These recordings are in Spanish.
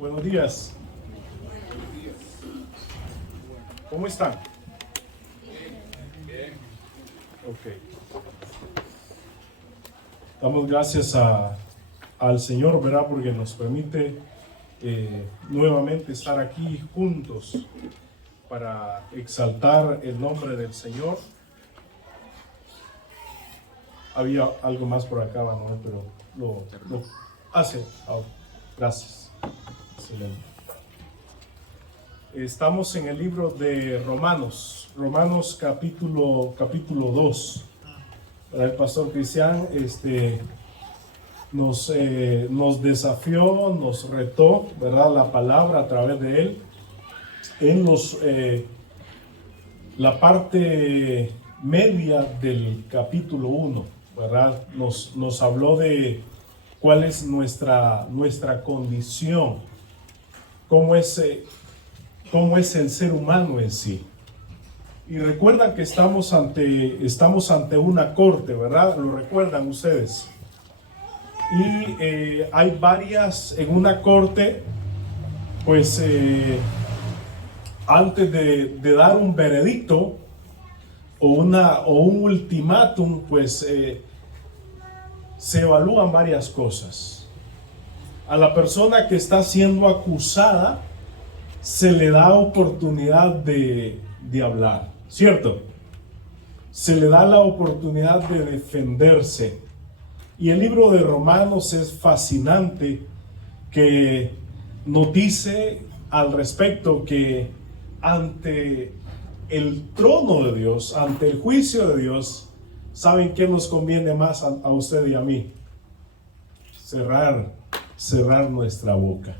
Buenos días. ¿Cómo están? Ok. Damos gracias al Señor, ¿verdad? Porque nos permite nuevamente estar aquí juntos para exaltar el nombre del Señor. Había algo más por acá, Manuel, pero lo hace ahora. Gracias. Excelente. Estamos en el libro de Romanos capítulo 2. El pastor Cristian nos desafió, nos retó, ¿verdad? La palabra a través de él. La parte media del capítulo 1, ¿verdad? Nos habló de cuál es nuestra condición, cómo es el ser humano en sí. Y recuerdan que estamos ante una corte, ¿verdad? ¿Lo recuerdan ustedes? Y hay varias, en una corte, pues antes de dar un veredicto o un ultimátum, pues se evalúan varias cosas. A la persona que está siendo acusada se le da oportunidad de hablar, ¿cierto? Se le da la oportunidad de defenderse. Y el libro de Romanos es fascinante, que nos dice al respecto que ante el trono de Dios, ante el juicio de Dios, ¿saben qué nos conviene más a usted y a mí? Cerrar nuestra boca.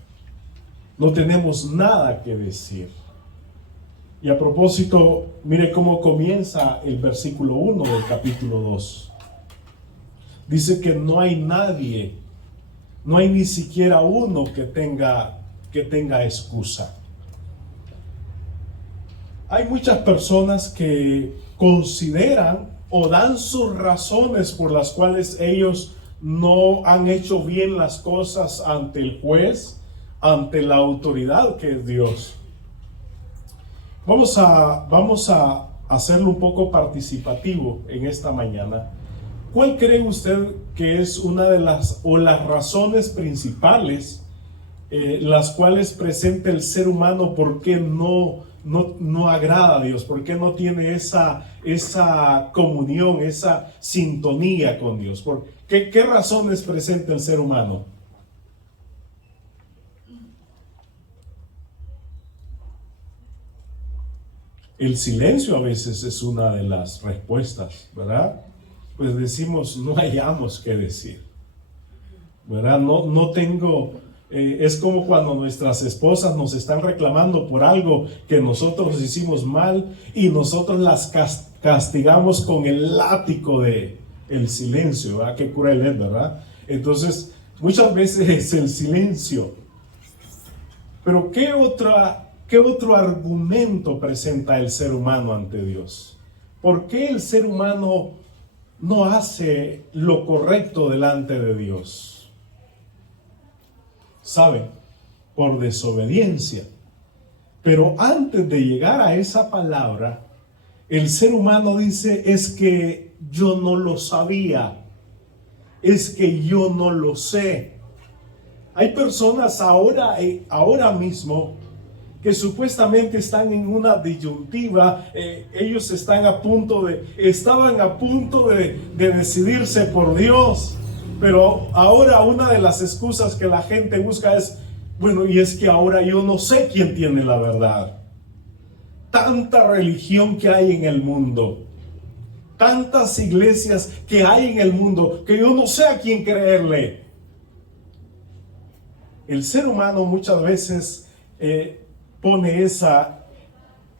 No tenemos nada que decir. Y a propósito, mire cómo comienza el versículo 1 del capítulo 2. Dice que no hay nadie, no hay ni siquiera uno que tenga excusa. Hay muchas personas que consideran o dan sus razones por las cuales ellos no han hecho bien las cosas ante el juez, ante la autoridad que es Dios. Vamos a hacerlo un poco participativo en esta mañana. ¿Cuál cree usted que es una de las razones principales las cuales presenta el ser humano por qué no agrada a Dios, por qué no tiene esa comunión, esa sintonía con Dios? ¿Qué razones presenta el ser humano? El silencio a veces es una de las respuestas, ¿verdad? Pues decimos, no hallamos qué decir, ¿verdad? No tengo... es como cuando nuestras esposas nos están reclamando por algo que nosotros hicimos mal y nosotros las castigamos con el látigo de el silencio, ¿verdad? Qué cruel es, ¿verdad? Entonces, muchas veces es el silencio. Pero ¿qué otro argumento presenta el ser humano ante Dios? ¿Por qué el ser humano no hace lo correcto delante de Dios? ¿Saben? Por desobediencia. Pero antes de llegar a esa palabra, el ser humano dice, es que yo no lo sabía, es que yo no lo sé. Hay personas ahora mismo que supuestamente están en una disyuntiva. Ellos estaban a punto de decidirse por Dios, pero ahora una de las excusas que la gente busca es, bueno, y es que ahora yo no sé quién tiene la verdad. Tanta religión que hay en el mundo, tantas iglesias que hay en el mundo, que yo no sé a quién creerle. El ser humano muchas veces pone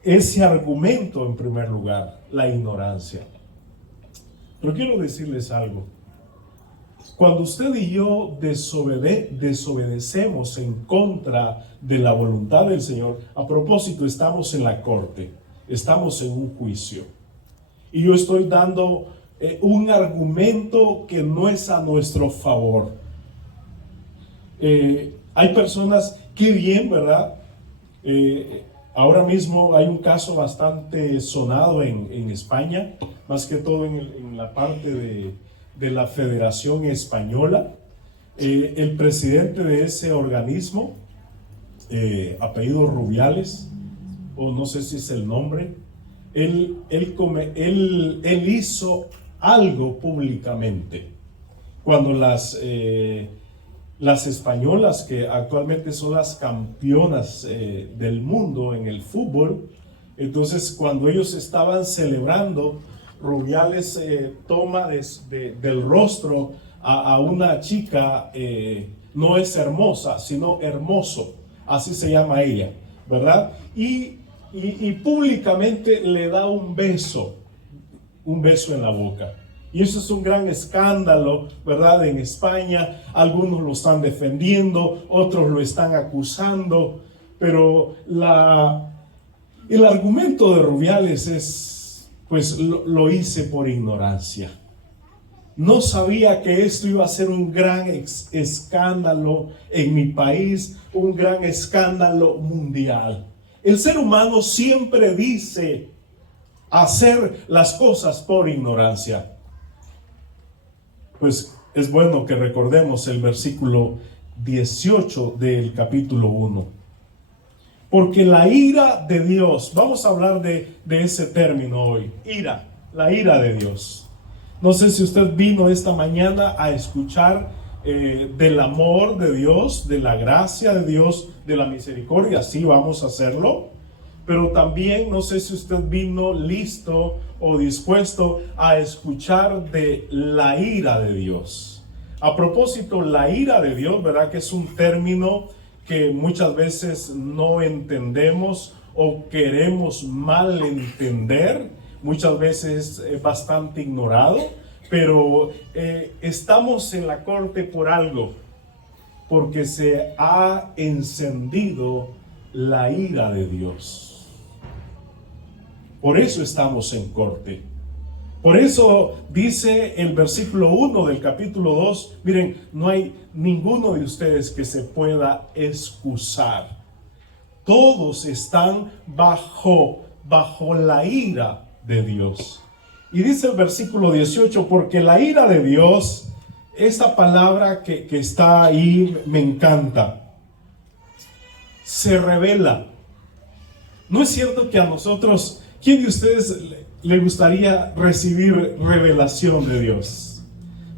ese argumento en primer lugar, la ignorancia. Pero quiero decirles algo. Cuando usted y yo desobedecemos en contra de la voluntad del Señor, a propósito, estamos en la corte, estamos en un juicio. Y yo estoy dando un argumento que no es a nuestro favor. Hay personas, qué bien, ¿verdad? Ahora mismo hay un caso bastante sonado en España, más que todo en la parte de la Federación Española. El presidente de ese organismo, apellido Rubiales, o no sé si es el nombre, él hizo algo públicamente cuando las españolas, que actualmente son las campeonas del mundo en el fútbol, entonces cuando ellos estaban celebrando, Rubiales toma del rostro a una chica, no es hermosa, sino hermoso, así se llama ella, ¿verdad? Y públicamente le da un beso en la boca. Y eso es un gran escándalo, ¿verdad? En España, algunos lo están defendiendo, otros lo están acusando, pero el argumento de Rubiales es, pues lo hice por ignorancia. No sabía que esto iba a ser un gran escándalo en mi país, un gran escándalo mundial. El ser humano siempre dice hacer las cosas por ignorancia. Pues es bueno que recordemos el versículo 18 del capítulo 1. Porque la ira de Dios, vamos a hablar de ese término hoy, ira, la ira de Dios. No sé si usted vino esta mañana a escuchar del amor de Dios, de la gracia de Dios, de la misericordia. Sí, vamos a hacerlo. Pero también no sé si usted vino listo o dispuesto a escuchar de la ira de Dios. A propósito, la ira de Dios, ¿verdad? Que es un término que muchas veces no entendemos o queremos mal entender. Muchas veces es bastante ignorado, pero estamos en la corte por algo, porque se ha encendido la ira de Dios. Por eso estamos en corte. Por eso dice el versículo 1 del capítulo 2, miren, no hay ninguno de ustedes que se pueda excusar. Todos están bajo la ira de Dios. Y dice el versículo 18, porque la ira de Dios, esta palabra que está ahí me encanta, se revela. ¿No es cierto que a nosotros, quién de ustedes le gustaría recibir revelación de Dios?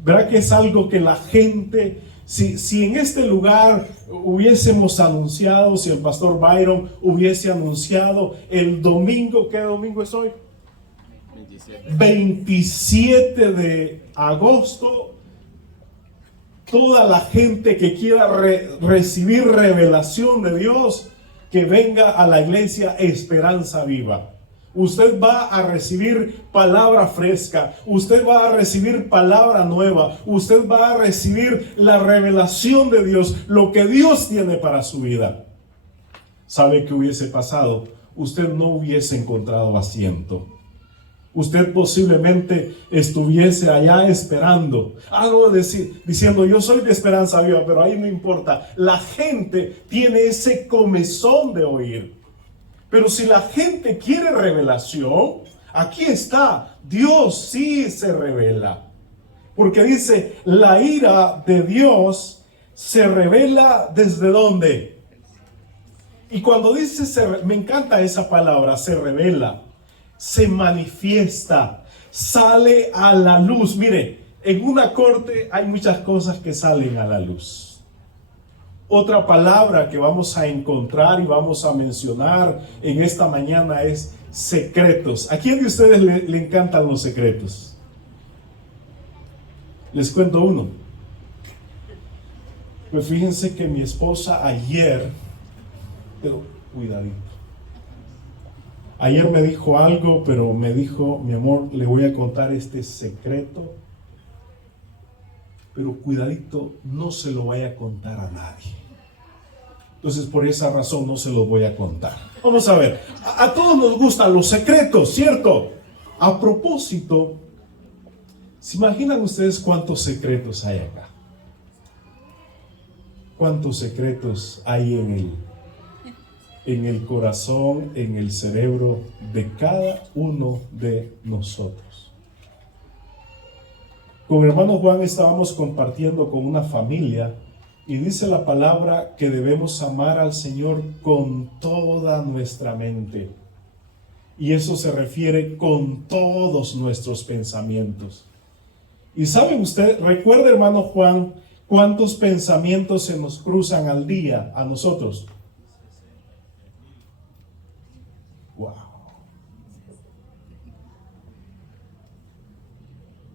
¿Verdad que es algo que la gente, si en este lugar hubiésemos anunciado, si el pastor Byron hubiese anunciado el domingo, ¿qué domingo es hoy? 27 de agosto, toda la gente que quiera recibir revelación de Dios, que venga a la iglesia Esperanza Viva. Usted va a recibir palabra fresca, usted va a recibir palabra nueva, usted va a recibir la revelación de Dios, lo que Dios tiene para su vida. ¿Sabe qué hubiese pasado? Usted no hubiese encontrado asiento. Usted posiblemente estuviese allá esperando, algo diciendo, yo soy de Esperanza Viva, pero ahí no importa. La gente tiene ese comezón de oír. Pero si la gente quiere revelación, aquí está, Dios sí se revela. Porque dice, la ira de Dios se revela ¿desde dónde? Y cuando dice, me encanta esa palabra, se revela, se manifiesta, sale a la luz. Mire, en una corte hay muchas cosas que salen a la luz. Otra palabra que vamos a encontrar y vamos a mencionar en esta mañana es secretos. ¿A quién de ustedes le encantan los secretos? Les cuento uno. Pues fíjense que mi esposa ayer, pero cuidadito, ayer me dijo algo, pero me dijo, mi amor, le voy a contar este secreto, pero cuidadito, no se lo vaya a contar a nadie. Entonces, por esa razón no se los voy a contar. Vamos a ver, a todos nos gustan los secretos, ¿cierto? A propósito, ¿se imaginan ustedes cuántos secretos hay acá? ¿Cuántos secretos hay en el corazón, en el cerebro de cada uno de nosotros? Con el hermano Juan estábamos compartiendo con una familia y dice la palabra que debemos amar al Señor con toda nuestra mente. Y eso se refiere con todos nuestros pensamientos. Y sabe usted, recuerda, hermano Juan, ¿cuántos pensamientos se nos cruzan al día a nosotros? Wow.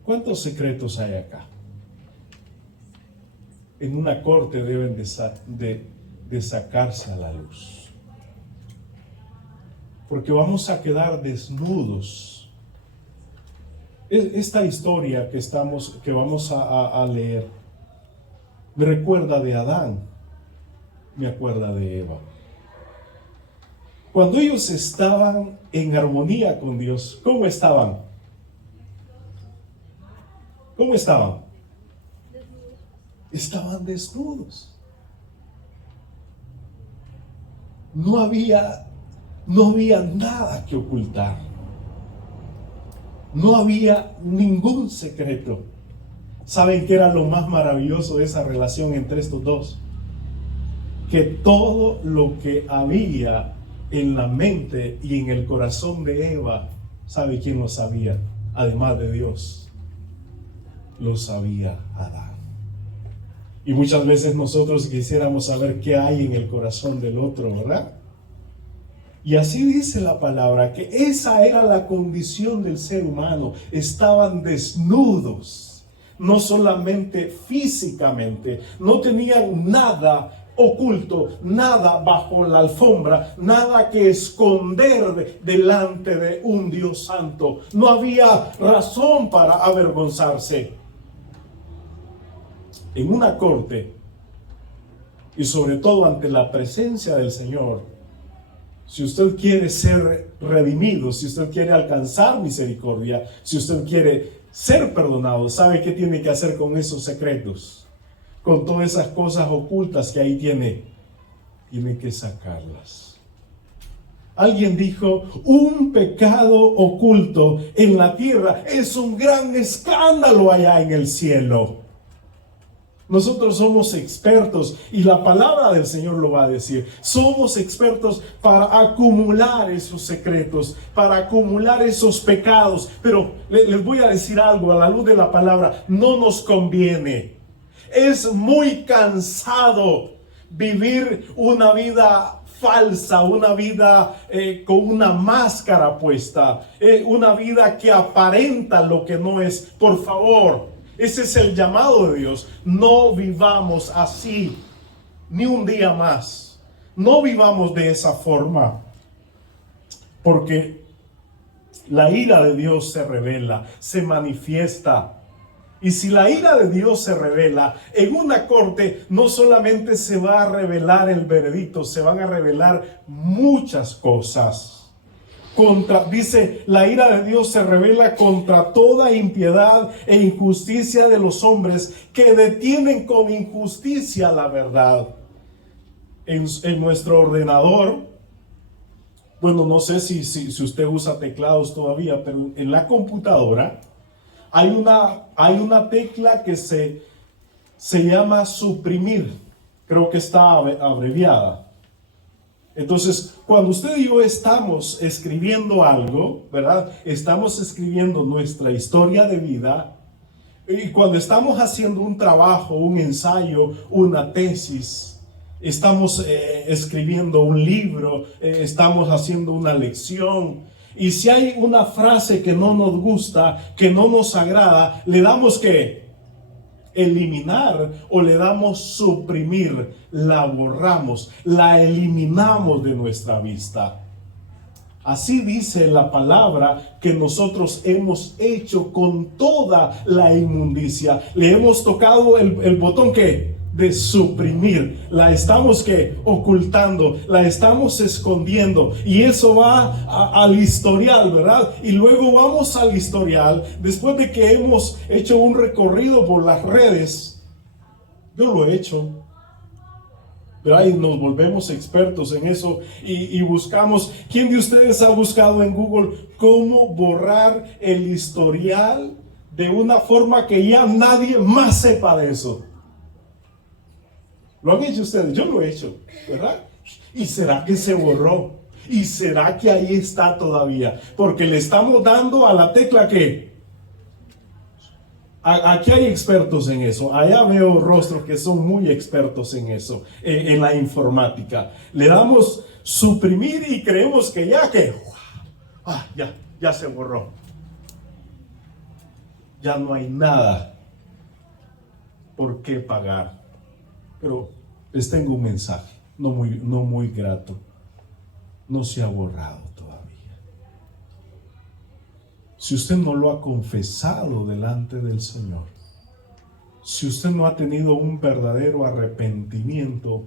¿Cuántos secretos hay acá? En una corte deben de sacarse a la luz. Porque vamos a quedar desnudos. Esta historia que vamos a leer me recuerda de Adán, me acuerda de Eva. Cuando ellos estaban en armonía con Dios, ¿cómo estaban? ¿Cómo estaban? Estaban desnudos. No había nada que ocultar. No había ningún secreto. ¿Saben qué era lo más maravilloso de esa relación entre estos dos? Que todo lo que había en la mente y en el corazón de Eva, ¿sabe quién lo sabía? Además de Dios, lo sabía Adán. Y muchas veces nosotros quisiéramos saber qué hay en el corazón del otro, ¿verdad? Y así dice la palabra, que esa era la condición del ser humano. Estaban desnudos, no solamente físicamente, no tenían nada oculto, nada bajo la alfombra, nada que esconder delante de un Dios santo. No había razón para avergonzarse. En una corte, y sobre todo ante la presencia del Señor, si usted quiere ser redimido, si usted quiere alcanzar misericordia, si usted quiere ser perdonado, ¿sabe qué tiene que hacer con esos secretos? Con todas esas cosas ocultas que ahí tiene que sacarlas. Alguien dijo, un pecado oculto en la tierra es un gran escándalo allá en el cielo. Nosotros somos expertos, y la palabra del Señor lo va a decir. Somos expertos para acumular esos secretos, para acumular esos pecados. Pero les voy a decir algo, a la luz de la palabra, no nos conviene. Es muy cansado vivir una vida falsa, una vida con una máscara puesta, una vida que aparenta lo que no es. Por favor, ese es el llamado de Dios. No vivamos así ni un día más. No vivamos de esa forma, porque la ira de Dios se revela, se manifiesta. Y si la ira de Dios se revela en una corte, no solamente se va a revelar el veredicto, se van a revelar muchas cosas. Dice, la ira de Dios se revela contra toda impiedad e injusticia de los hombres que detienen con injusticia la verdad. En nuestro ordenador, bueno, no sé si usted usa teclados todavía, pero en la computadora hay una tecla que se llama suprimir. Creo que está abreviada. Entonces, cuando usted y yo estamos escribiendo algo, ¿verdad? Estamos escribiendo nuestra historia de vida. Y cuando estamos haciendo un trabajo, un ensayo, una tesis, estamos escribiendo un libro, estamos haciendo una lección. Y si hay una frase que no nos gusta, que no nos agrada, le damos que eliminar o le damos suprimir, la borramos, la eliminamos de nuestra vista. Así dice la palabra que nosotros hemos hecho con toda la inmundicia. Le hemos tocado el botón que de suprimir, la estamos ocultando, la estamos escondiendo, y eso va al historial, ¿verdad? Y luego vamos al historial después de que hemos hecho un recorrido por las redes. Yo lo he hecho. ¿verdad? Y nos volvemos expertos en eso y buscamos. ¿Quién de ustedes ha buscado en Google cómo borrar el historial de una forma que ya nadie más sepa de eso? ¿Lo han hecho ustedes? Yo lo he hecho, ¿verdad? ¿Y será que se borró? ¿Y será que ahí está todavía? Porque le estamos dando a la tecla que aquí hay expertos en eso. Allá veo rostros que son muy expertos en eso, en la informática. Le damos suprimir y creemos que ya se borró. Ya no hay nada por qué pagar. Pero les tengo un mensaje, no muy grato. No se ha borrado todavía. Si usted no lo ha confesado delante del Señor, si usted no ha tenido un verdadero arrepentimiento,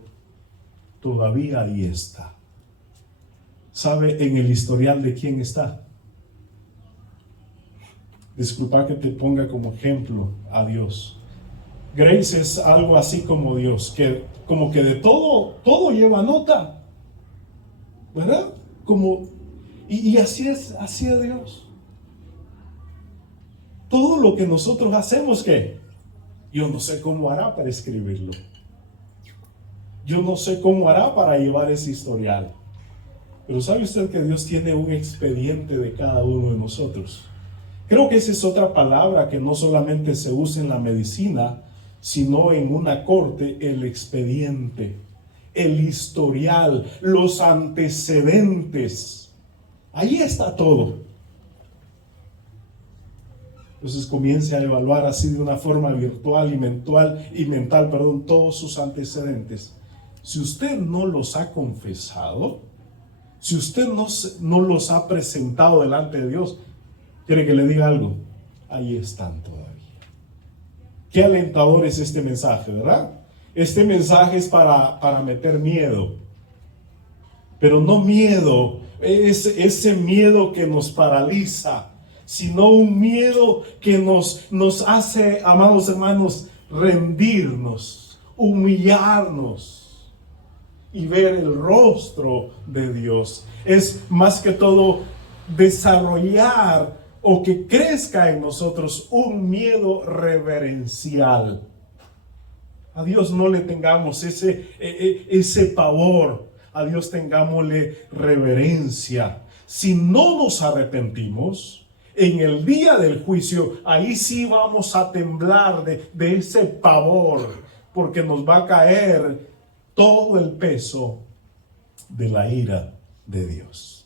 todavía ahí está. ¿Sabe en el historial de quién está? Disculpa que te ponga como ejemplo a Dios. Grace es algo así como Dios, que como que de todo lleva nota, ¿verdad? Y así es Dios. Todo lo que nosotros hacemos, ¿qué? Yo no sé cómo hará para escribirlo. Yo no sé cómo hará para llevar ese historial. Pero ¿sabe usted que Dios tiene un expediente de cada uno de nosotros? Creo que esa es otra palabra que no solamente se usa en la medicina, sino en una corte: el expediente, el historial, los antecedentes. Ahí está todo. Entonces comience a evaluar así de una forma virtual y mental, todos sus antecedentes. Si usted no los ha confesado, si usted no los ha presentado delante de Dios, ¿quiere que le diga algo? Ahí están todavía. Qué alentador es este mensaje, ¿verdad? Este mensaje es para meter miedo, pero no miedo, ese miedo que nos paraliza, sino un miedo que nos hace, amados hermanos, rendirnos, humillarnos y ver el rostro de Dios. Es más que todo desarrollar o que crezca en nosotros un miedo reverencial. A Dios no le tengamos ese pavor, a Dios tengámosle reverencia. Si no nos arrepentimos, en el día del juicio, ahí sí vamos a temblar de ese pavor, porque nos va a caer todo el peso de la ira de Dios.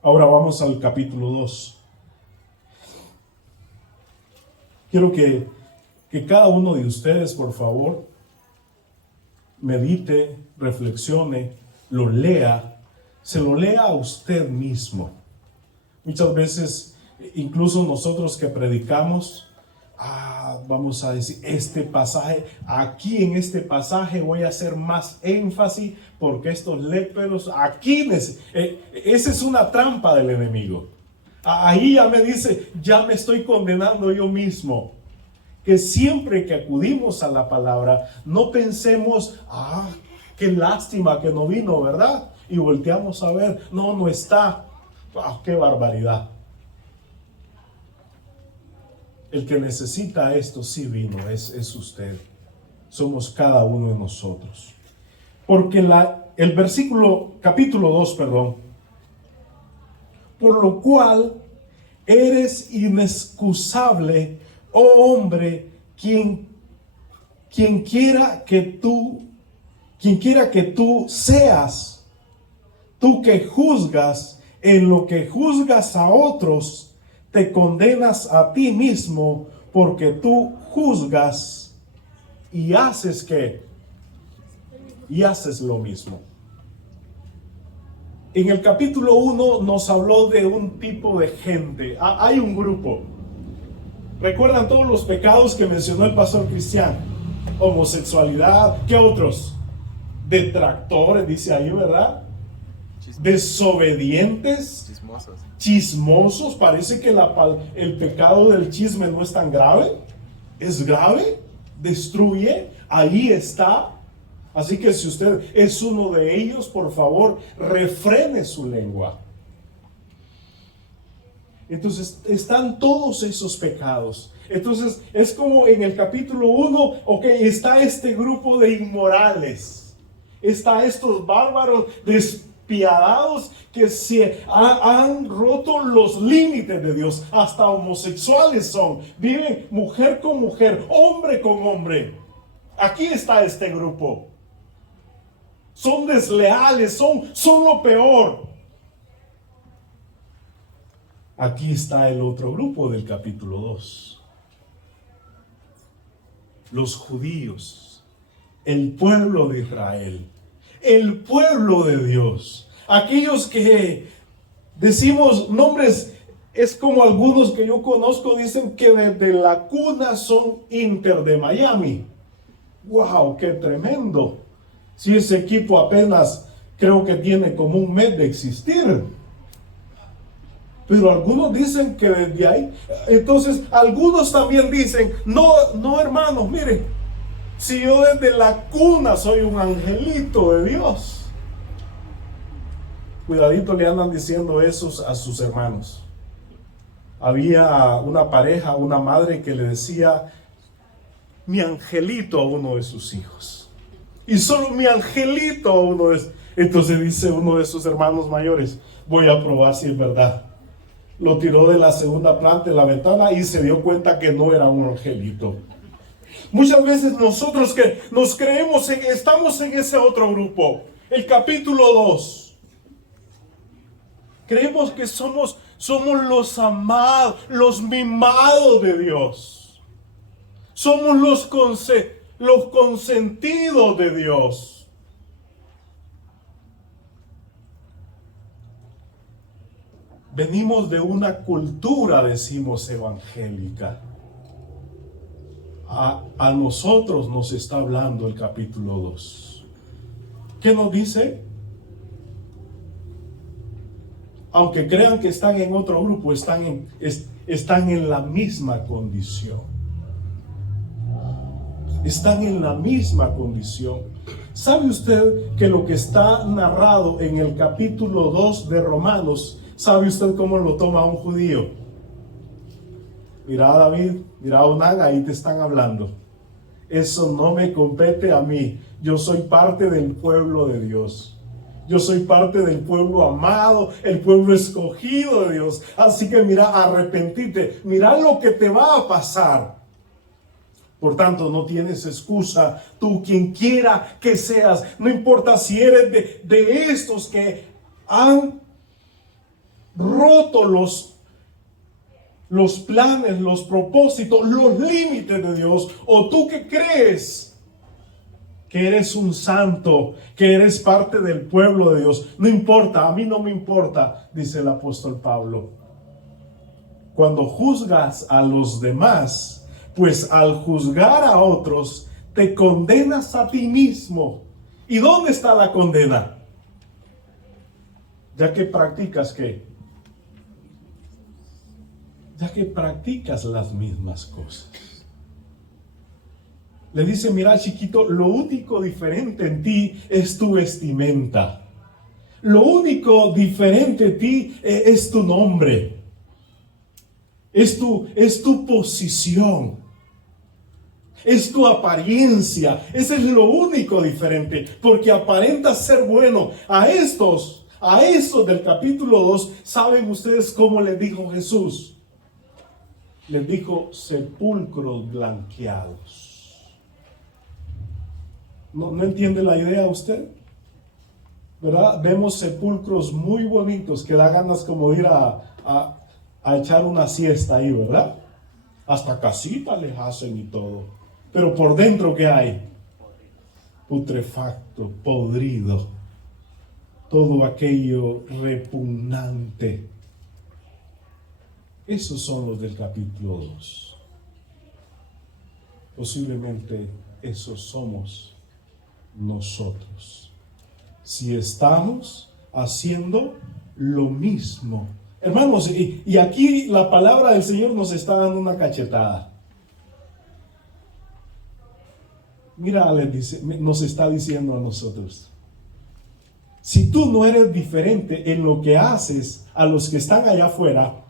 Ahora vamos al capítulo 2. Quiero que cada uno de ustedes, por favor, medite, reflexione, lo lea, se lo lea a usted mismo. Muchas veces, incluso nosotros que predicamos, vamos a decir, este pasaje, aquí en este pasaje voy a hacer más énfasis porque estos léperos, aquí, esa es una trampa del enemigo. Ahí ya me dice, ya me estoy condenando yo mismo. Que siempre que acudimos a la palabra, no pensemos, qué lástima que no vino, ¿verdad? Y volteamos a ver, no está. ¡Qué barbaridad! El que necesita esto sí vino, es usted. Somos cada uno de nosotros. Porque el capítulo 2, por lo cual eres inexcusable, oh hombre, quien quiera que tú seas, tú que juzgas. En lo que juzgas a otros, te condenas a ti mismo, porque tú juzgas y haces ¿qué? Y haces lo mismo. En el capítulo 1 nos habló de un tipo de gente. Hay un grupo. ¿Recuerdan todos los pecados que mencionó el pastor Cristian? Homosexualidad, ¿qué otros? Detractores, dice ahí, ¿verdad? Desobedientes, chismosos. Parece que el pecado del chisme no es tan grave. ¿Es grave? destruye, ahí está. Así que si usted es uno de ellos, por favor, refrene su lengua. Entonces están todos esos pecados. Entonces es como en el capítulo 1, ok, está este grupo de inmorales, está estos bárbaros despiadados que se han roto los límites de Dios, hasta homosexuales son, viven mujer con mujer, hombre con hombre. Aquí está este grupo, son desleales, son lo peor. Aquí está el otro grupo del capítulo 2. Los judíos, el pueblo de Israel, el pueblo de Dios. Aquellos que decimos nombres, es como algunos que yo conozco dicen que desde la cuna son Inter de Miami. ¡Wow! ¡Qué tremendo! Si ese equipo apenas creo que tiene como un mes de existir. Pero algunos dicen que desde ahí. Entonces algunos también dicen, no hermanos, mire, si yo desde la cuna soy un angelito de Dios. Cuidadito le andan diciendo eso a sus hermanos. Había una pareja, una madre que le decía mi angelito a uno de sus hijos. Y solo mi angelito a uno de esos. Entonces dice uno de sus hermanos mayores, voy a probar si es verdad. Lo tiró de la segunda planta de la ventana y se dio cuenta que no era un angelito. Muchas veces nosotros que nos creemos, estamos en ese otro grupo, el capítulo 2. Creemos que somos los amados, los mimados de Dios. Somos los consentidos de Dios. Venimos de una cultura, decimos, evangélica. A nosotros nos está hablando el capítulo 2. ¿Qué nos dice? Aunque crean que están en otro grupo, están en la misma condición. Están en la misma condición. ¿Sabe usted que lo que está narrado en el capítulo 2 de Romanos, sabe usted cómo lo toma un judío? Mira a David, mira a Onán, ahí te están hablando. Eso no me compete a mí. Yo soy parte del pueblo de Dios. Yo soy parte del pueblo amado, el pueblo escogido de Dios. Así que mira, arrepentite. Mira lo que te va a pasar. Por tanto, no tienes excusa. Tú, quien quiera que seas, no importa si eres de estos que han roto los planes, los propósitos, los límites de Dios, o tú que crees que eres un santo, que eres parte del pueblo de Dios. No importa, a mí no me importa, dice el apóstol Pablo. Cuando juzgas a los demás, pues al juzgar a otros, te condenas a ti mismo. ¿Y dónde está la condena? Ya que practicas, ¿qué? Ya que practicas las mismas cosas. Le dice, mira chiquito, lo único diferente en ti es tu vestimenta. Lo único diferente en ti es tu nombre. Es tu posición. Es tu apariencia. Ese es lo único diferente. Porque aparentas ser bueno. A esos del capítulo 2, ¿saben ustedes cómo les dijo Jesús? Les dijo sepulcros blanqueados. ¿No entiende la idea usted? ¿Verdad? Vemos sepulcros muy bonitos que da ganas como de ir a echar una siesta ahí, ¿verdad? Hasta casita les hacen y todo. Pero por dentro, ¿qué hay? Putrefacto, podrido. Todo aquello repugnante. Esos son los del capítulo 2. Posiblemente esos somos nosotros. Si estamos haciendo lo mismo. Hermanos, y aquí la palabra del Señor nos está dando una cachetada. Mira, nos está diciendo a nosotros. Si tú no eres diferente en lo que haces a los que están allá afuera,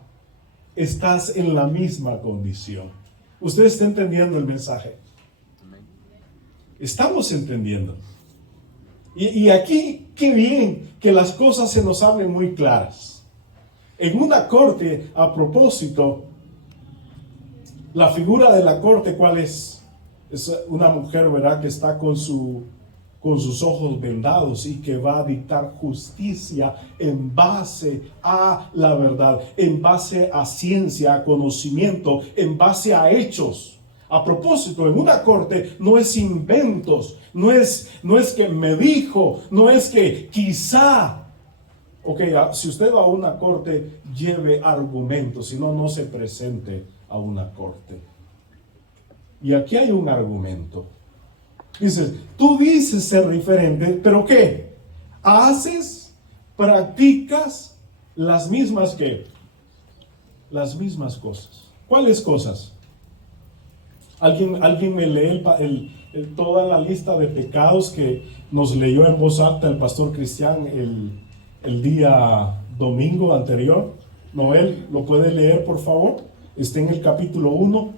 estás en la misma condición. ¿Usted está entendiendo el mensaje? Estamos entendiendo. Y aquí, qué bien que las cosas se nos hablen muy claras. En una corte, a propósito, la figura de la corte, ¿cuál es? Es una mujer, ¿verdad?, que está con sus ojos vendados y que va a dictar justicia en base a la verdad, en base a ciencia, a conocimiento, en base a hechos. A propósito, en una corte no es inventos, no es que me dijo, no es que quizá. Ok, si usted va a una corte, lleve argumentos, si no, no se presente a una corte. Y aquí hay un argumento. Dices, tú dices ser diferente, pero ¿qué? Haces, practicas las mismas ¿qué? Las mismas cosas. ¿Cuáles cosas? ¿Alguien me lee toda la lista de pecados que nos leyó en voz alta el pastor Cristian el día domingo anterior? Noel, ¿lo puede leer, por favor? Está en el capítulo 1.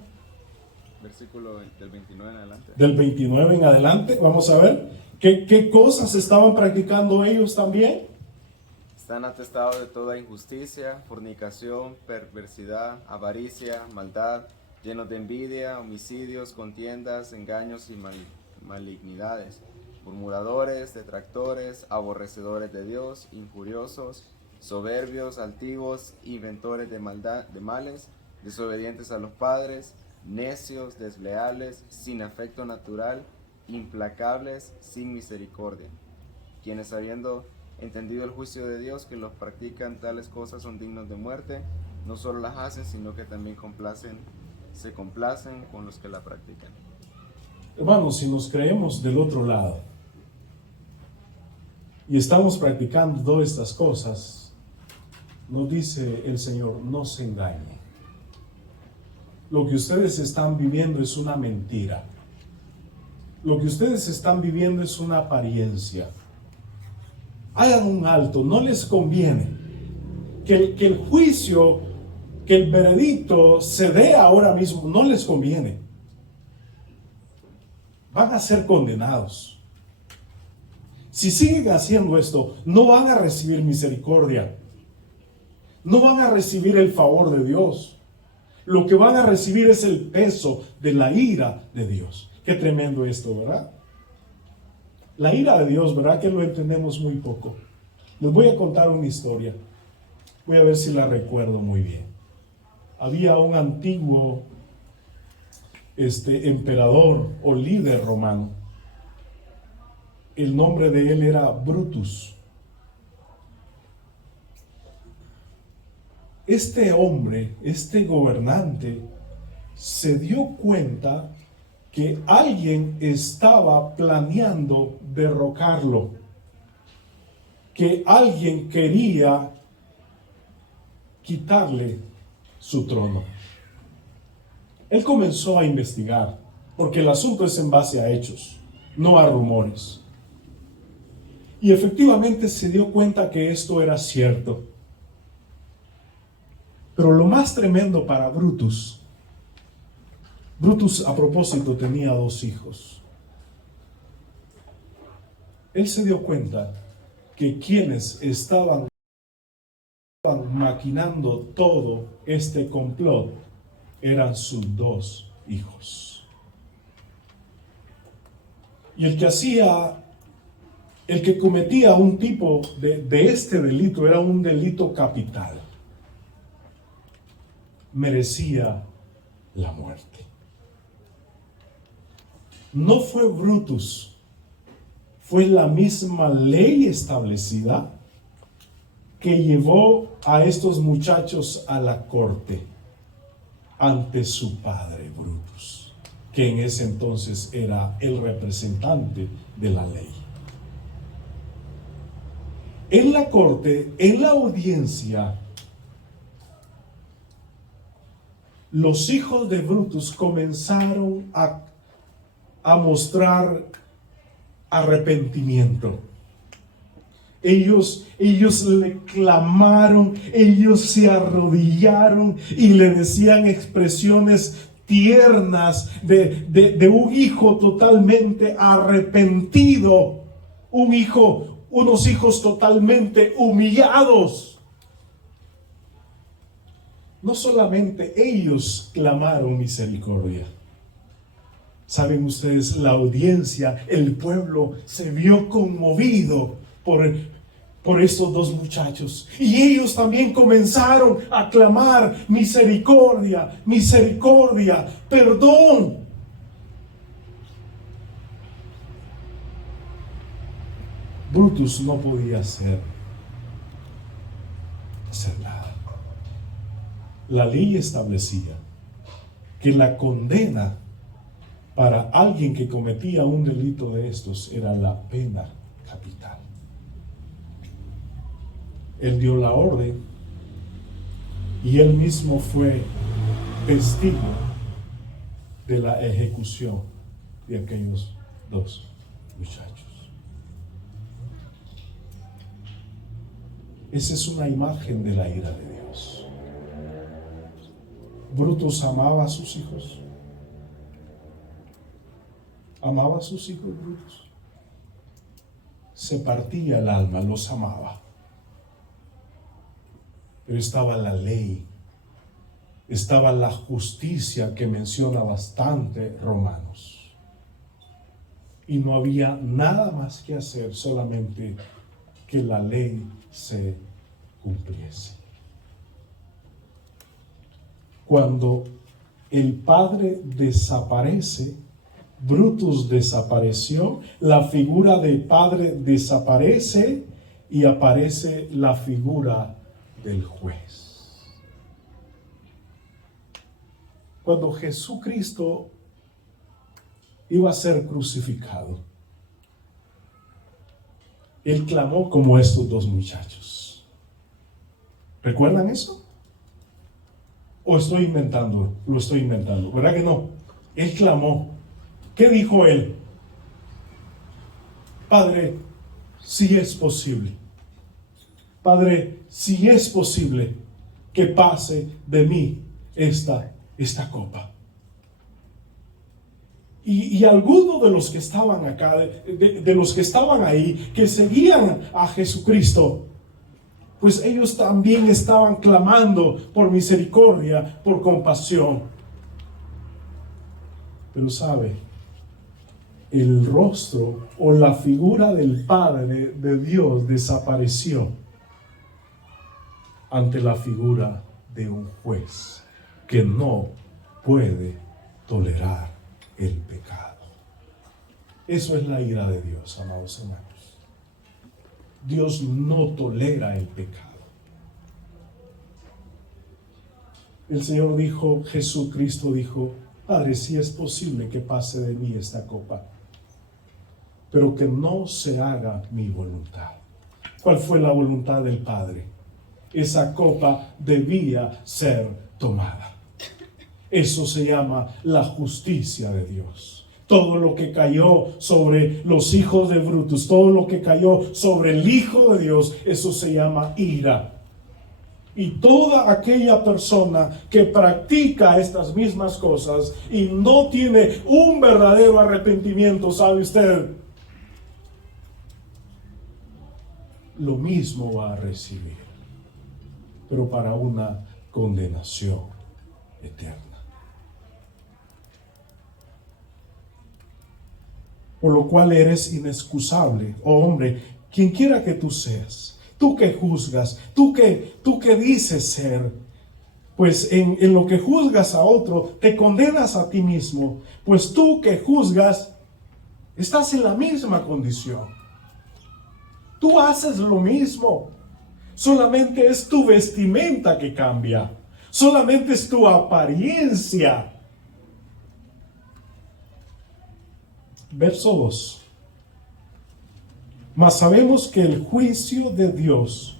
Versículo del 29 en adelante. Del 29 en adelante, vamos a ver qué cosas estaban practicando ellos también. Están atestados de toda injusticia, fornicación, perversidad, avaricia, maldad, llenos de envidia, homicidios, contiendas, engaños y malignidades, murmuradores, detractores, aborrecedores de Dios, injuriosos, soberbios, altivos, inventores de males, desobedientes a los padres, necios, desleales, sin afecto natural, implacables, sin misericordia, quienes habiendo entendido el juicio de Dios, que los practican tales cosas son dignos de muerte, no solo las hacen, sino que también se complacen con los que la practican. Hermanos, si nos creemos del otro lado y estamos practicando todas estas cosas, nos dice el Señor, no se engañen. Lo que ustedes están viviendo es una mentira. Lo que ustedes están viviendo es una apariencia. Hagan un alto, no les conviene que el juicio, que el veredicto se dé ahora mismo, no les conviene. Van a ser condenados. Si siguen haciendo esto, no van a recibir misericordia. No van a recibir el favor de Dios. Lo que van a recibir es el peso de la ira de Dios. Qué tremendo esto, ¿verdad? La ira de Dios, ¿verdad? Que lo entendemos muy poco. Les voy a contar una historia. Voy a ver si la recuerdo muy bien. Había un antiguo emperador o líder romano. El nombre de él era Brutus. Este hombre, este gobernante, se dio cuenta que alguien estaba planeando derrocarlo, que alguien quería quitarle su trono. Él comenzó a investigar, porque el asunto es en base a hechos, no a rumores. Y efectivamente se dio cuenta que esto era cierto. Pero lo más tremendo para Brutus a propósito tenía 2 hijos. Él se dio cuenta que quienes estaban maquinando todo este complot eran sus 2 hijos. Y el que cometía un tipo de este delito era un delito capital. Merecía la muerte. No fue Brutus, fue la misma ley establecida que llevó a estos muchachos a la corte ante su padre Brutus, que en ese entonces era el representante de la ley. En la corte, en la audiencia, los hijos de Brutus comenzaron a a mostrar arrepentimiento. Ellos le clamaron, ellos se arrodillaron y le decían expresiones tiernas de un hijo totalmente arrepentido, unos hijos totalmente humillados. No solamente ellos clamaron misericordia. Saben ustedes, la audiencia, el pueblo se vio conmovido por estos dos muchachos. Y ellos también comenzaron a clamar misericordia, misericordia, perdón. Brutus no podía hacer nada. La ley establecía que la condena para alguien que cometía un delito de estos era la pena capital. Él dio la orden y él mismo fue testigo de la ejecución de aquellos dos muchachos. Esa es una imagen de la ira de Dios. Brutus amaba a sus hijos. Amaba a sus hijos, Brutus. Se partía el alma, los amaba. Pero estaba la ley, estaba la justicia que menciona bastante Romanos. Y no había nada más que hacer, solamente que la ley se cumpliese. Cuando el padre desaparece, Brutus desapareció, la figura del padre desaparece y aparece la figura del juez. Cuando Jesucristo iba a ser crucificado, Él clamó como estos dos muchachos. ¿Recuerdan eso? ¿O estoy inventando? Lo estoy inventando. ¿Verdad que no? Él clamó. ¿Qué dijo él? Padre, si es posible. Padre, si es posible que pase de mí esta copa. Y algunos de los que estaban acá, de los que estaban ahí, que seguían a Jesucristo, pues ellos también estaban clamando por misericordia, por compasión. Pero sabe, el rostro o la figura del Padre de Dios desapareció ante la figura de un juez que no puede tolerar el pecado. Eso es la ira de Dios, amados hermanos. Dios no tolera el pecado. El Señor dijo, Jesucristo dijo, Padre, si es posible que pase de mí esta copa, pero que no se haga mi voluntad. ¿Cuál fue la voluntad del Padre? Esa copa debía ser tomada. Eso se llama la justicia de Dios. Todo lo que cayó sobre los hijos de Brutus, todo lo que cayó sobre el Hijo de Dios, eso se llama ira. Y toda aquella persona que practica estas mismas cosas y no tiene un verdadero arrepentimiento, ¿sabe usted? Lo mismo va a recibir, pero para una condenación eterna. Por lo cual eres inexcusable, oh hombre, quien quiera que tú seas, tú que juzgas, tú que dices ser, pues en lo que juzgas a otro, te condenas a ti mismo, pues tú que juzgas, estás en la misma condición. Tú haces lo mismo, solamente es tu vestimenta que cambia, solamente es tu apariencia. Verso 2. Mas sabemos que el juicio de Dios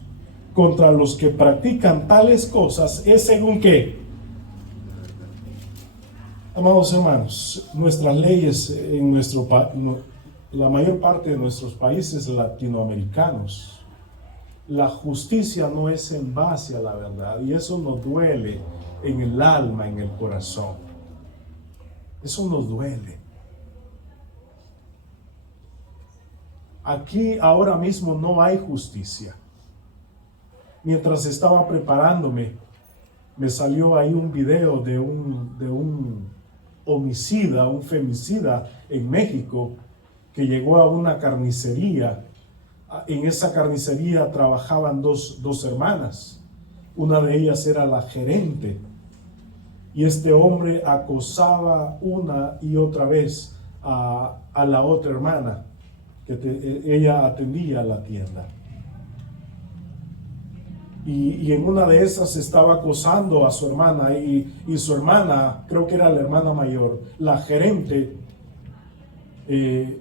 contra los que practican tales cosas es según ¿qué? Amados hermanos, nuestras leyes en la mayor parte de nuestros países latinoamericanos, la justicia no es en base a la verdad, y eso nos duele en el alma, en el corazón. Eso nos duele. Aquí ahora mismo no hay justicia. Mientras estaba preparándome, me salió ahí un video de un homicida, un femicida en México, que llegó a una carnicería. En esa carnicería trabajaban dos hermanas. Una de ellas era la gerente. Y este hombre acosaba una y otra vez a la otra hermana, ella atendía la tienda. Y en una de esas estaba acosando a su hermana, y su hermana, creo que era la hermana mayor, la gerente, le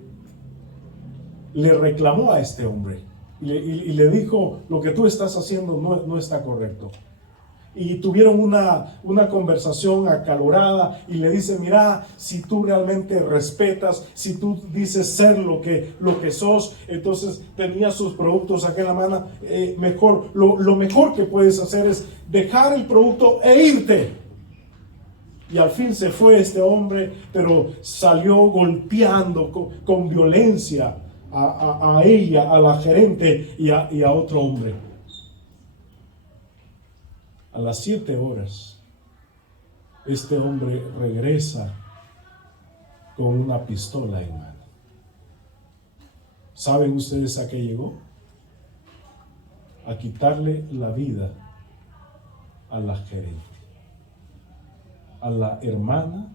reclamó a este hombre y le dijo: lo que tú estás haciendo no está correcto. Y tuvieron una conversación acalorada, y le dice: mira, si tú realmente respetas, si tú dices ser lo que sos, entonces tenía sus productos aquí en la mano, lo mejor que puedes hacer es dejar el producto e irte. Y al fin se fue este hombre, pero salió golpeando con violencia a ella, a la gerente y a otro hombre. A las 7 horas, este hombre regresa con una pistola en mano. ¿Saben ustedes a qué llegó? A quitarle la vida a la gerente, a la hermana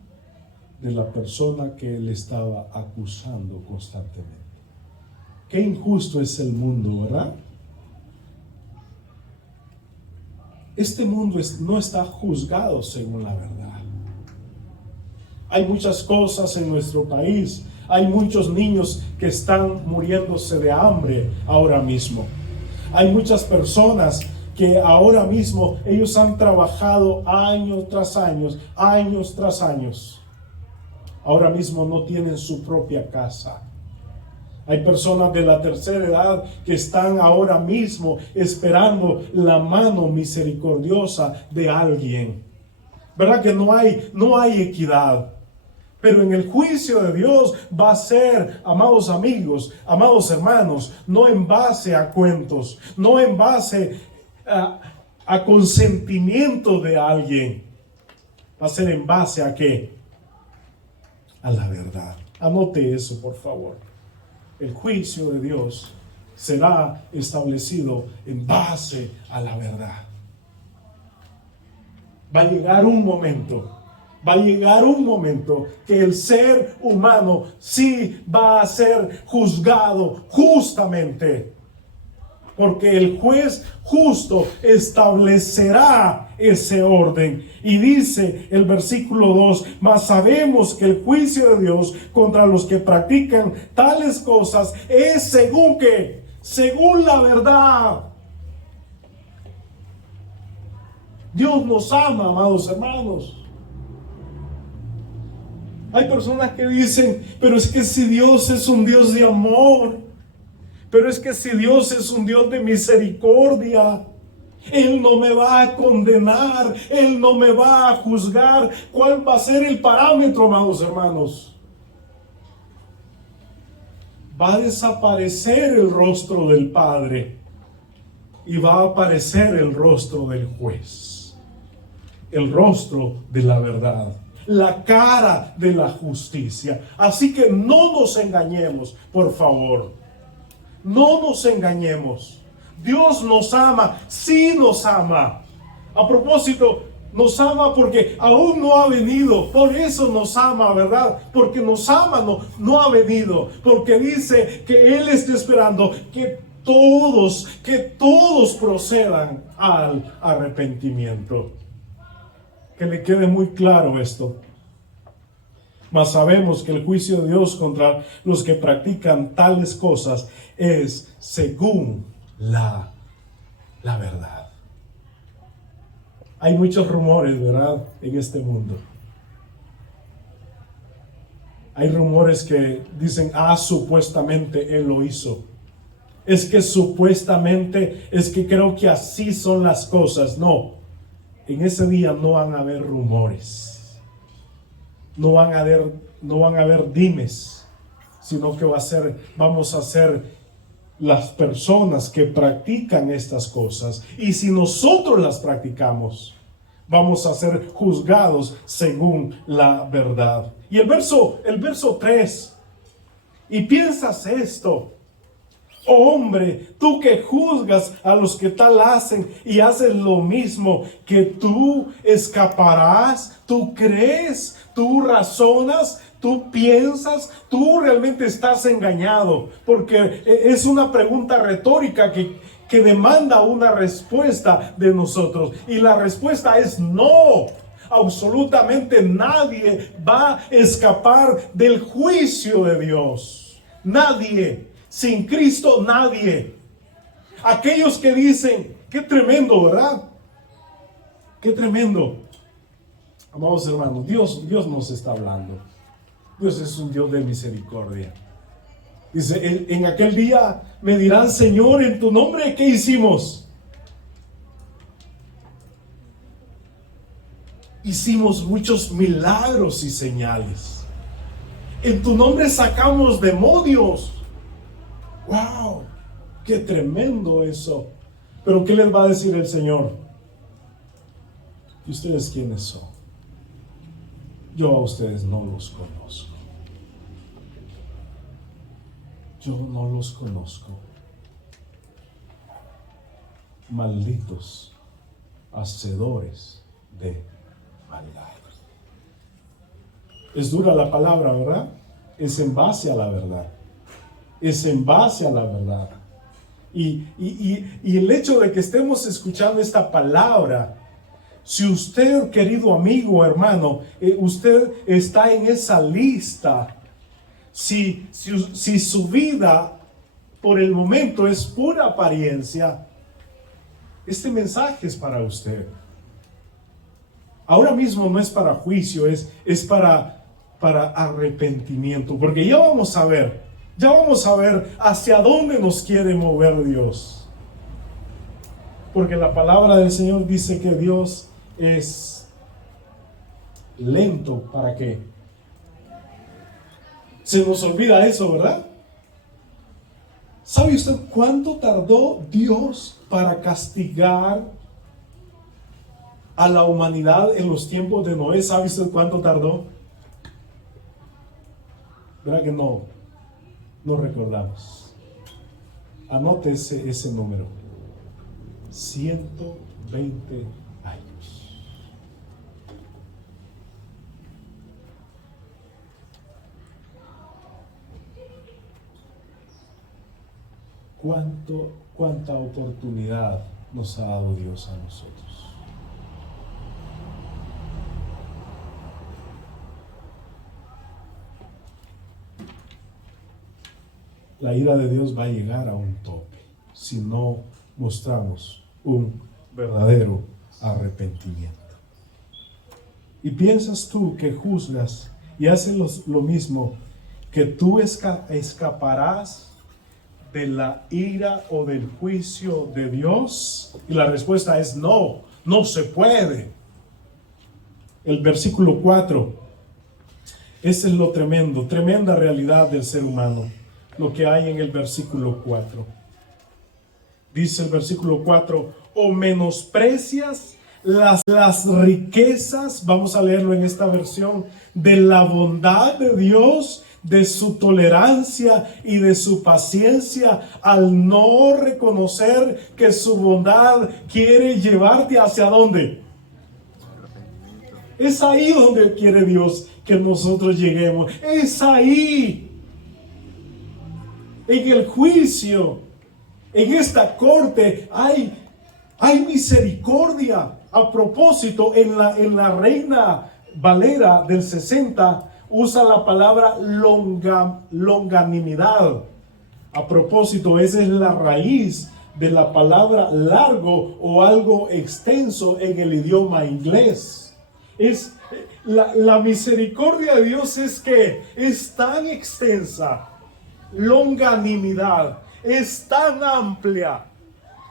de la persona que él estaba acusando constantemente. Qué injusto es el mundo, ¿verdad? Este mundo no está juzgado según la verdad. Hay muchas cosas en nuestro país. Hay muchos niños que están muriéndose de hambre ahora mismo. Hay muchas personas que ahora mismo ellos han trabajado años tras años. Ahora mismo no tienen su propia casa. Hay personas de la tercera edad que están ahora mismo esperando la mano misericordiosa de alguien. ¿Verdad que no hay equidad? Pero en el juicio de Dios va a ser, amados amigos, amados hermanos, no en base a cuentos, no en base a consentimiento de alguien. Va a ser en base a ¿qué? A la verdad. Anote eso, por favor. El juicio de Dios será establecido en base a la verdad. Va a llegar un momento que el ser humano sí va a ser juzgado justamente, porque el juez justo establecerá ese orden. Y dice el versículo 2: mas sabemos que el juicio de Dios contra los que practican tales cosas es según ¿qué? Según la verdad. Dios nos ama, amados hermanos. Hay personas que dicen: pero es que si Dios es un Dios de amor, pero es que si Dios es un Dios de misericordia, Él no me va a condenar, Él no me va a juzgar. ¿Cuál va a ser el parámetro, amados hermanos? Va a desaparecer el rostro del Padre y va a aparecer el rostro del juez, el rostro de la verdad, la cara de la justicia. Así que no nos engañemos, por favor. No nos engañemos. Dios nos ama, sí nos ama. A propósito, nos ama porque aún no ha venido. Por eso nos ama, ¿verdad? Porque nos ama, no ha venido. Porque dice que Él está esperando que todos procedan al arrepentimiento. Que le quede muy claro esto. Mas sabemos que el juicio de Dios contra los que practican tales cosas es según la verdad. Hay muchos rumores, ¿verdad?, en este mundo. Hay rumores que dicen, supuestamente él lo hizo. Es que supuestamente, es que creo que así son las cosas. No, en ese día no van a haber rumores. No van a haber dimes, sino que vamos a ser las personas que practican estas cosas. Y si nosotros las practicamos, vamos a ser juzgados según la verdad. Y el verso 3. Y piensas esto: oh hombre, tú que juzgas a los que tal hacen y haces lo mismo, que tú escaparás, tú crees, tú razonas, tú piensas, tú realmente estás engañado. Porque es una pregunta retórica que demanda una respuesta de nosotros. Y la respuesta es no. Absolutamente nadie va a escapar del juicio de Dios. Nadie. Sin Cristo, nadie. Aquellos que dicen, qué tremendo, ¿verdad? Qué tremendo. Amados hermanos, Dios nos está hablando. Dios es un Dios de misericordia. Dice, en aquel día me dirán, Señor, en tu nombre, ¿qué hicimos? Hicimos muchos milagros y señales. En tu nombre sacamos demonios. ¡Wow! ¡Qué tremendo eso! Pero ¿qué les va a decir el Señor? ¿Y ustedes quiénes son? Yo a ustedes no los conozco. Yo no los conozco. Malditos, hacedores de maldad. Es dura la palabra, ¿verdad? Es en base a la verdad. Es en base a la verdad. Y el hecho de que estemos escuchando esta palabra, si usted, querido amigo, hermano, usted está en esa lista, si su vida por el momento es pura apariencia, este mensaje es para usted. Ahora mismo no es para juicio, es para arrepentimiento, porque ya vamos a ver hacia dónde nos quiere mover Dios. Porque la palabra del Señor dice que Dios es lento para que se nos olvida eso, ¿verdad? ¿Sabe usted cuánto tardó Dios para castigar a la humanidad en los tiempos de Noé? ¿Sabe usted cuánto tardó? ¿Verdad que no recordamos? Anote ese número: 120 años. ¿Cuánta oportunidad nos ha dado Dios a nosotros? La ira de Dios va a llegar a un tope si no mostramos un verdadero arrepentimiento. Y piensas tú que juzgas y haces lo mismo, que tú escaparás de la ira o del juicio de Dios. Y la respuesta es no se puede. El versículo 4, ese es lo tremenda realidad del ser humano. Lo que hay en el versículo 4. Dice el versículo 4: o menosprecias las riquezas, vamos a leerlo en esta versión, de la bondad de Dios, de su tolerancia y de su paciencia, al no reconocer que su bondad quiere llevarte hacia ¿dónde? Es ahí donde quiere Dios que nosotros lleguemos. Es ahí. En el juicio, en esta corte, hay misericordia. A propósito, en la Reina Valera del 60 usa la palabra longanimidad. A propósito, esa es la raíz de la palabra largo o algo extenso en el idioma inglés. La misericordia de Dios es que es tan extensa, longanimidad, es tan amplia.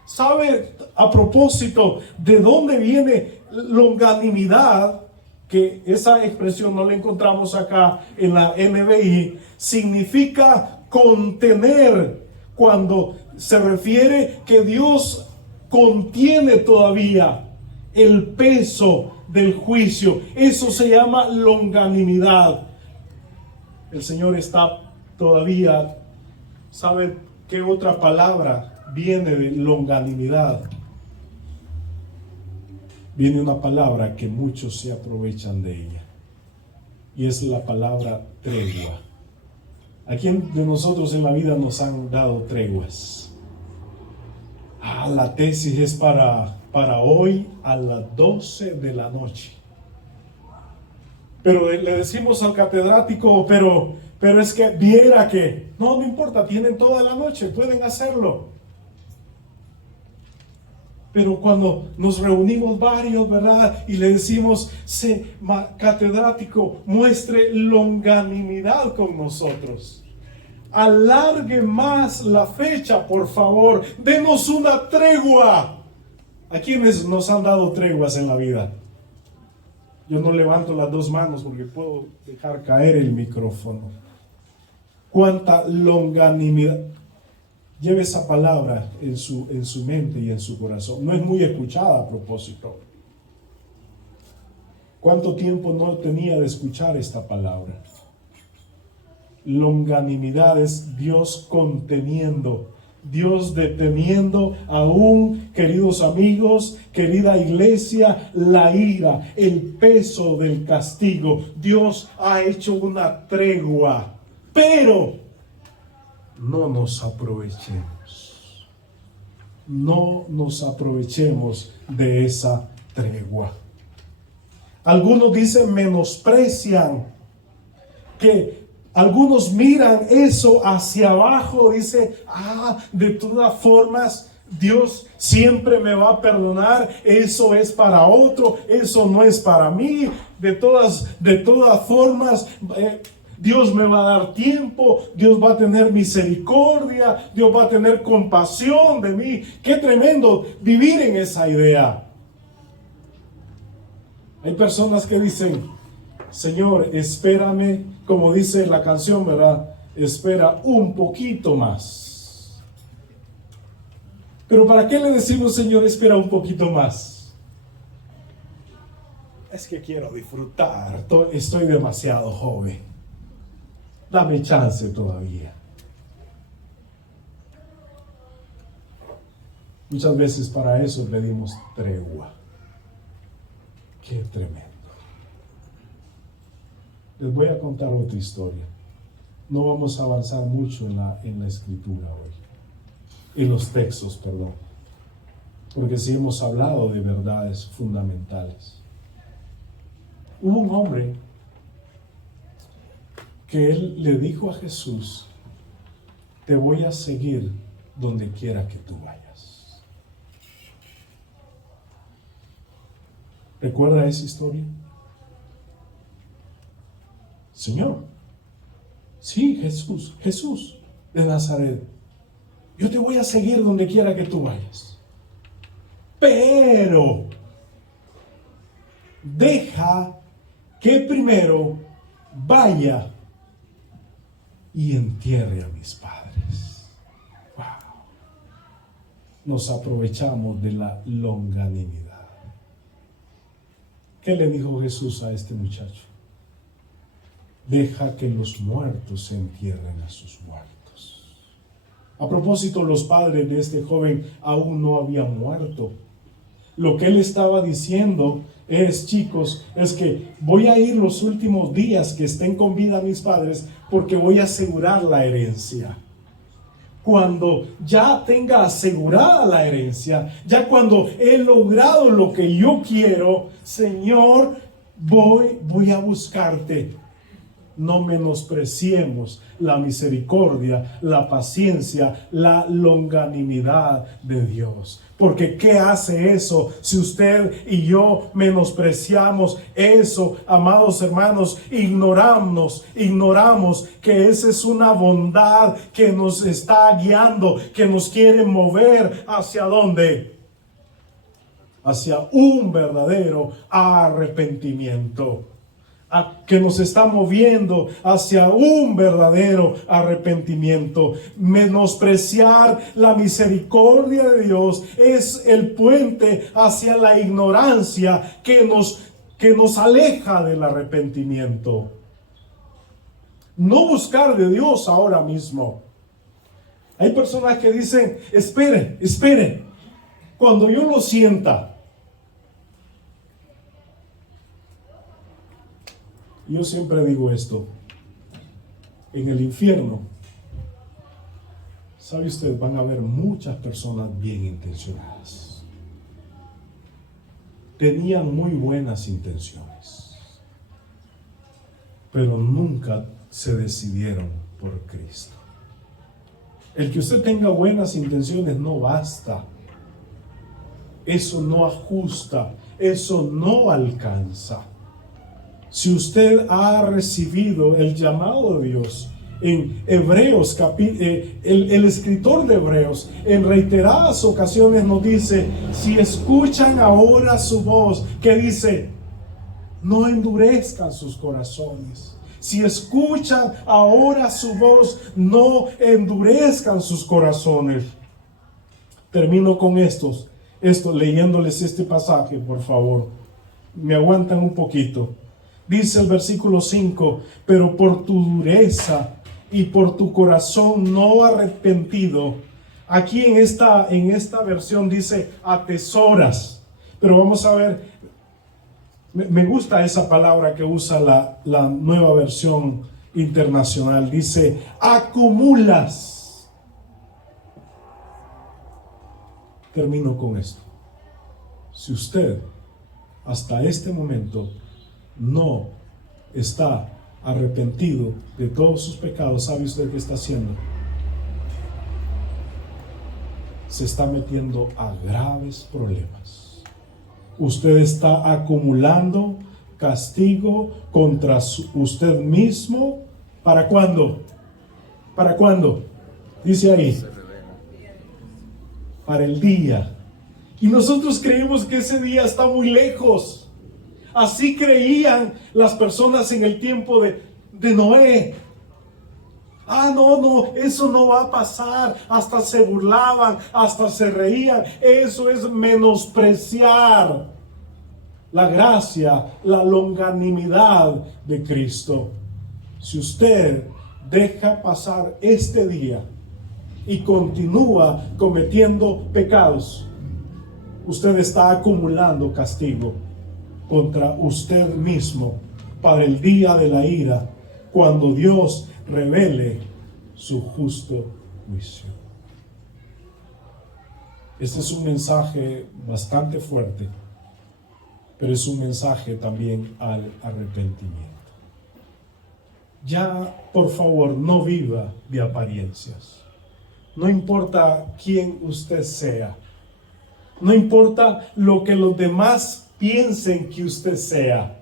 ¿Sabe a propósito de dónde viene longanimidad? Que esa expresión no la encontramos acá en la NBI. Significa contener, cuando se refiere que Dios contiene todavía el peso del juicio. Eso se llama longanimidad. El Señor está todavía. ¿Sabe qué otra palabra viene de longanimidad? Viene una palabra que muchos se aprovechan de ella, y es la palabra tregua. ¿A quién de nosotros en la vida nos han dado treguas? La tesis es para hoy a las 12 de la noche. Pero le decimos al catedrático, pero es que viera que, no importa, tienen toda la noche, pueden hacerlo. Pero cuando nos reunimos varios, ¿verdad? Y le decimos, catedrático, muestre longanimidad con nosotros. Alargue más la fecha, por favor. Denos una tregua. ¿A quiénes nos han dado treguas en la vida? Yo no levanto las dos manos porque puedo dejar caer el micrófono. ¿Cuánta longanimidad? Lleve esa palabra en su mente y en su corazón. No es muy escuchada a propósito. ¿Cuánto tiempo no tenía de escuchar esta palabra? Longanimidad es Dios conteniendo, Dios deteniendo aún, queridos amigos, querida iglesia, la ira, el peso del castigo. Dios ha hecho una tregua, pero no nos aprovechemos. No nos aprovechemos de esa tregua. Algunos dicen, menosprecian, que algunos miran eso hacia abajo, dice, de todas formas Dios siempre me va a perdonar, eso es para otro, eso no es para mí, de todas formas Dios me va a dar tiempo, Dios va a tener misericordia, Dios va a tener compasión de mí. Qué tremendo vivir en esa idea. Hay personas que dicen, Señor, espérame, como dice la canción, ¿verdad? Espera un poquito más. Pero ¿para qué le decimos, Señor, espera un poquito más? Es que quiero disfrutar, estoy demasiado joven. Dame chance todavía. Muchas veces para eso pedimos tregua. Qué tremendo. Les voy a contar otra historia. No vamos a avanzar mucho en la escritura hoy. En los textos, perdón. Porque sí hemos hablado de verdades fundamentales. Hubo un hombre que él le dijo a Jesús, te voy a seguir donde quiera que tú vayas. ¿Recuerda esa historia? Señor, sí, Jesús de Nazaret, yo te voy a seguir donde quiera que tú vayas. Pero deja que primero vaya y entierre a mis padres. Wow. Nos aprovechamos de la longanimidad. ¿Qué le dijo Jesús a este muchacho? Deja que los muertos se entierren a sus muertos. A propósito, los padres de este joven aún no habían muerto. Lo que él estaba diciendo es, chicos, es que voy a ir los últimos días que estén con vida mis padres, porque voy a asegurar la herencia. Cuando ya tenga asegurada la herencia, ya cuando he logrado lo que yo quiero, Señor, voy a buscarte. no menospreciemos la misericordia, la paciencia, la longanimidad de Dios. Porque ¿qué hace eso si usted y yo menospreciamos eso, amados hermanos? Ignoramos que esa es una bondad que nos está guiando, que nos quiere mover hacia ¿dónde? Hacia un verdadero arrepentimiento. Que nos está moviendo hacia un verdadero arrepentimiento. Menospreciar la misericordia de Dios es el puente hacia la ignorancia que nos aleja del arrepentimiento. No buscar de Dios ahora mismo. Hay personas que dicen, espere, cuando yo lo sienta. Yo siempre digo esto: en el infierno, ¿sabe usted? Van a haber muchas personas bien intencionadas. Tenían muy buenas intenciones, pero nunca se decidieron por Cristo. El que usted tenga buenas intenciones no basta. Eso no ajusta, eso no alcanza. Si usted ha recibido el llamado de Dios, en Hebreos, el escritor de Hebreos en reiteradas ocasiones nos dice, si escuchan ahora su voz, que dice, no endurezcan sus corazones. Si escuchan ahora su voz, no endurezcan sus corazones. Termino con esto leyéndoles este pasaje, por favor. Me aguantan un poquito. Dice el versículo 5, pero por tu dureza y por tu corazón no arrepentido. Aquí en esta versión dice atesoras. Pero vamos a ver, me gusta esa palabra que usa la nueva versión internacional. Dice acumulas. Termino con esto. Si usted hasta este momento no está arrepentido de todos sus pecados, ¿sabe usted qué está haciendo? Se está metiendo a graves problemas. Usted está acumulando castigo contra usted mismo. ¿Para cuándo? ¿Para cuándo? Dice ahí. Para el día. Y nosotros creemos que ese día está muy lejos. Así creían las personas en el tiempo de Noé. No, eso no va a pasar. Hasta se burlaban, hasta se reían. Eso es menospreciar la gracia, la longanimidad de Cristo. Si usted deja pasar este día y continúa cometiendo pecados, usted está acumulando castigo contra usted mismo para el día de la ira, cuando Dios revele su justo juicio. Este es un mensaje bastante fuerte, pero es un mensaje también al arrepentimiento. Ya, por favor, no viva de apariencias. No importa quién usted sea. No importa lo que los demás piensen que usted sea.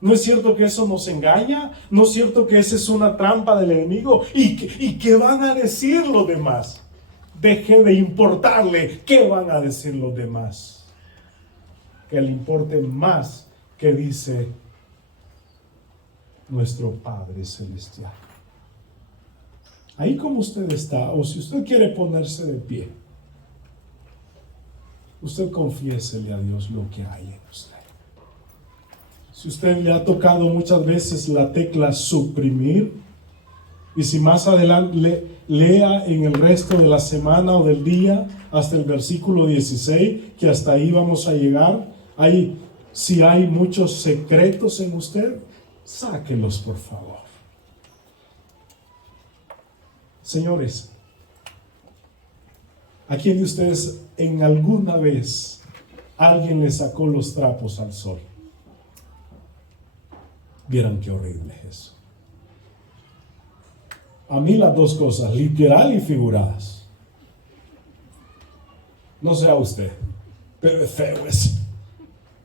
¿No es cierto que eso nos engaña? ¿No es cierto que esa es una trampa del enemigo? ¿Y qué van a decir los demás? Deje de importarle qué van a decir los demás. Que le importe más que dice nuestro Padre Celestial. Ahí como usted está, o si usted quiere ponerse de pie, usted confiésele a Dios lo que hay en usted. Si usted le ha tocado muchas veces la tecla suprimir, y si más adelante lea en el resto de la semana o del día hasta el versículo 16, que hasta ahí vamos a llegar, si hay muchos secretos en usted, sáquelos por favor. Señores, ¿a quién de ustedes en alguna vez alguien le sacó los trapos al sol? Vieran qué horrible es eso. A mí las dos cosas, literal y figuradas. No sea usted, pero es feo eso.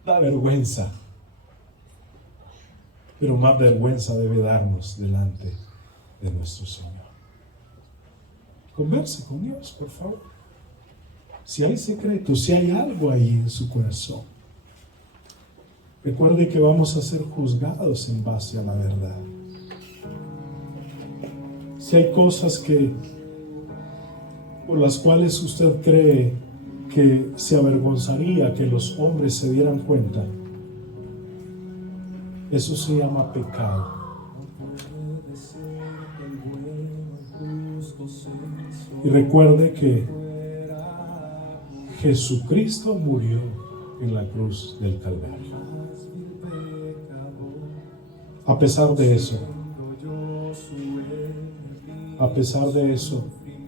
Da vergüenza. Pero más vergüenza debe darnos delante de nuestro Señor. Converse con Dios, por favor. Si hay secretos, si hay algo ahí en su corazón, recuerde que vamos a ser juzgados en base a la verdad. Si hay cosas por las cuales usted cree que se avergonzaría que los hombres se dieran cuenta, eso se llama pecado. Y recuerde que Jesucristo murió en la cruz del Calvario. A pesar de eso,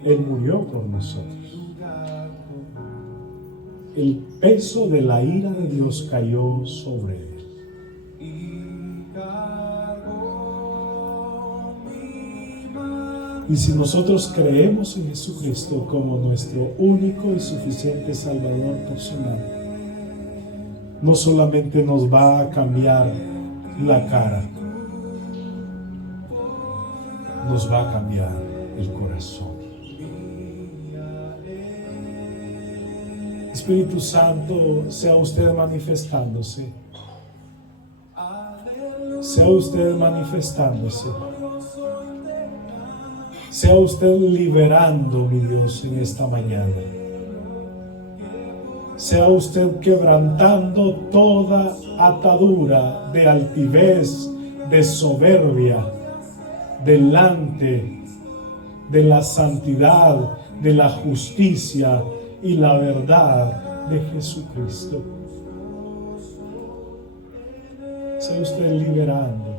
Él murió por nosotros. El peso de la ira de Dios cayó sobre Él. Y si nosotros creemos en Jesucristo como nuestro único y suficiente Salvador personal, no solamente nos va a cambiar la cara, nos va a cambiar el corazón. Espíritu Santo, sea usted manifestándose. Sea usted manifestándose. Sea usted liberando, mi Dios, en esta mañana. Sea usted quebrantando toda atadura de altivez, de soberbia, delante de la santidad, de la justicia y la verdad de Jesucristo. Sea usted liberando.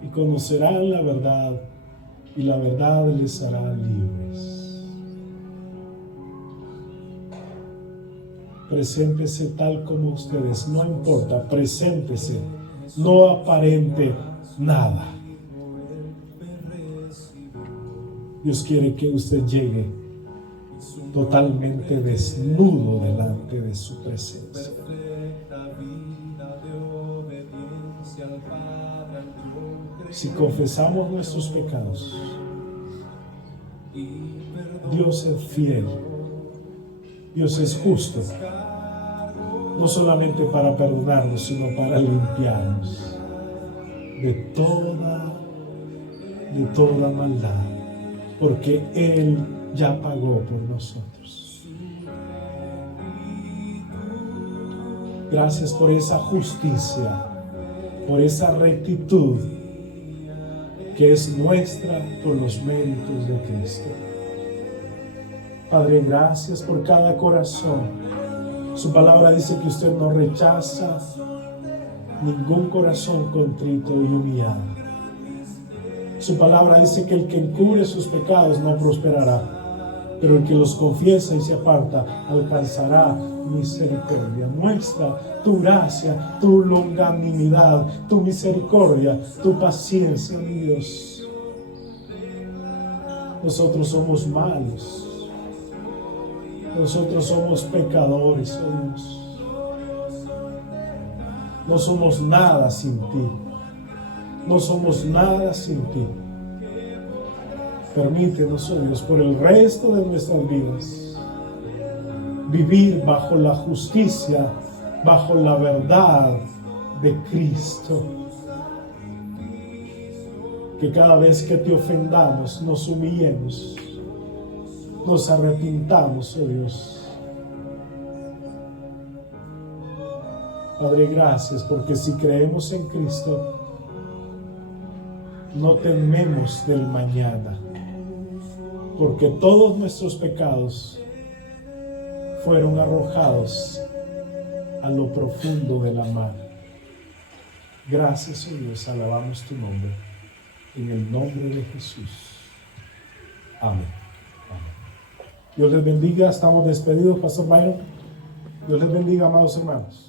Y conocerán la verdad, y la verdad les hará libres. Preséntese tal como ustedes, no importa, preséntese, no aparente nada. Dios quiere que usted llegue totalmente desnudo delante de su presencia. Si confesamos nuestros pecados, Dios es fiel, Dios es justo, no solamente para perdonarnos, sino para limpiarnos de toda maldad, porque Él ya pagó por nosotros. Gracias por esa justicia, por esa rectitud que es nuestra por los méritos de Cristo. Padre, gracias por cada corazón. Su palabra dice que usted no rechaza ningún corazón contrito y humillado. Su palabra dice que el que encubre sus pecados no prosperará, pero el que los confiesa y se aparta alcanzará misericordia. Muestra tu gracia, tu longanimidad, tu misericordia, tu paciencia, mi Dios. Nosotros somos malos, nosotros somos pecadores, oh Dios. No somos nada sin ti, no somos nada sin ti. Permítenos, oh Dios, por el resto de nuestras vidas vivir bajo la justicia, bajo la verdad de Cristo. Que cada vez que te ofendamos, nos humillemos, nos arrepintamos, oh Dios. Padre, gracias, porque si creemos en Cristo, no tememos del mañana, porque todos nuestros pecados fueron arrojados a lo profundo de la mar. Gracias, oh Dios, alabamos tu nombre, en el nombre de Jesús. Amén. Amén. Dios les bendiga, estamos despedidos, Pastor Byron. Dios les bendiga, amados hermanos.